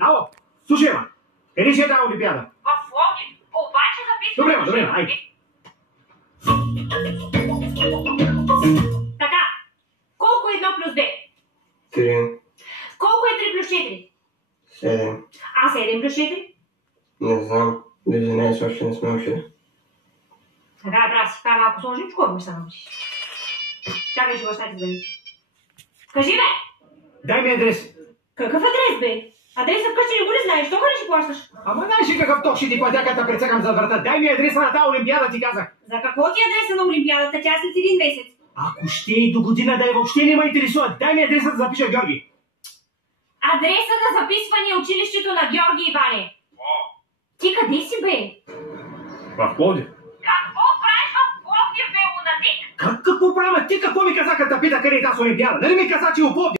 Ало, слушай, ма. Къде ще е тази олимпиада? В Пловдив. Обаче записваме... Добре, айде. Така. Колко е 1 плюс 2? 3. Колко е 3 плюс 4? 7. А 7 плюс 4? Не знам. Дали днес още не сме учили. Така, трябва да си това малко сложичко, ако се научиш. Чакай, че баща ти звъни. Кажи, бе! Дай ми адрес. Какъв адрес, бе? Адреса вкъщи не го ли знаеш? Що не ще плащаш? Ама знаеш ли какъв ток ще ти платя, като прецакам за врата? Дай ми адреса на тази олимпиада, ти казах. За какво ти е адреса на олимпиадата? Тя след един месец. Ако ще и до година да е, въобще не ме интересува. Дай ми адреса да запиша Георги. Адреса за записване е училището на Георги Иване. Ти къде си, бе? В Пловдив. Какво правиш в Пловдив, бе, лунатик? Какво правя? Ти какво ми каза, като пита къде е тази олимпиада? Нали ми каза, че е у Пловдив?